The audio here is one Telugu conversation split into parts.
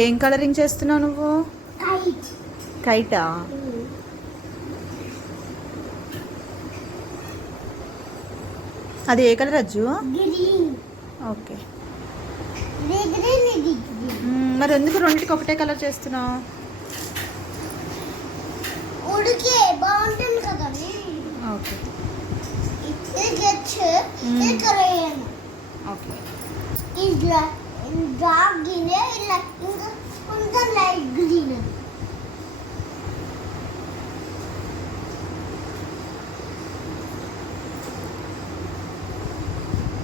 ఏం కలరింగ్ చేస్తున్నావు నువ్వు? కైట్ అది ఏ కలర్ అజ్జు? ఓకే. మరి ఎందుకు రెండింటికి ఒకటే కలర్ చేస్తున్నావు? ఓకే. ఓకే. గ్రీన్ ఇలా ఇంకా కొంచెం లైట్ గ్రీన్. అది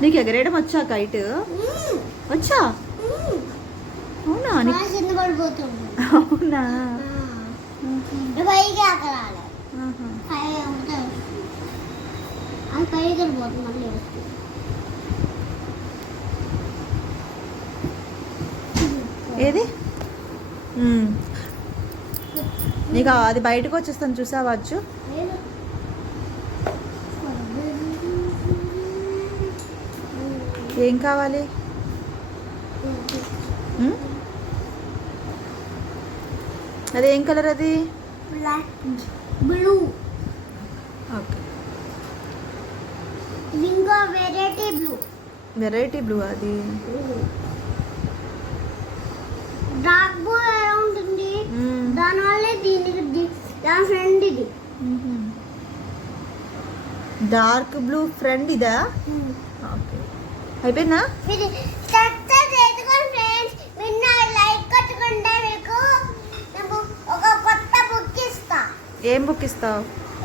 నీకు ఎగరేయడం వచ్చా కైట్. వచ్చా. అవునా? చిన్న పడిపోతుంది అవునా? పైకి ఉంటాయి అది పైకి వెళ్ళిపోతుంది మళ్ళీ. ఏది. నీకు అది బయటకు వచ్చేస్తాను చూసావా అచ్చు? లేదు. ఏం కావాలి? అదేం కలర్ అది? Blue okay. Variety blue variety blue అది. డార్క్ బ్లూ ఎలా ఉంటుంది. దానివల్ల దీనికి దాని ఫ్రెండ్ ఇది. డార్క్ బ్లూ ఫ్రెండ్ ఇదా? ఓకే. అయిపోయిందా? ఇది సక్సెస్ చేసుకోండి ఫ్రెండ్స్ మీరు లైక్ కొట్టుకుంటే మీకు నేను ఒక కొత్త బుక్ ఇస్తా. ఏం బుక్ ఇస్తావు?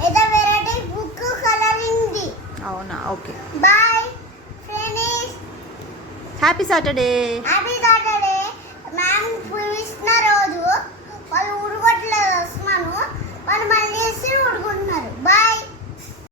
ఏదో వెరైటీ బుక్ కలరింగ్ అవునా? Okay. Bye friends happy Saturday happy Saturday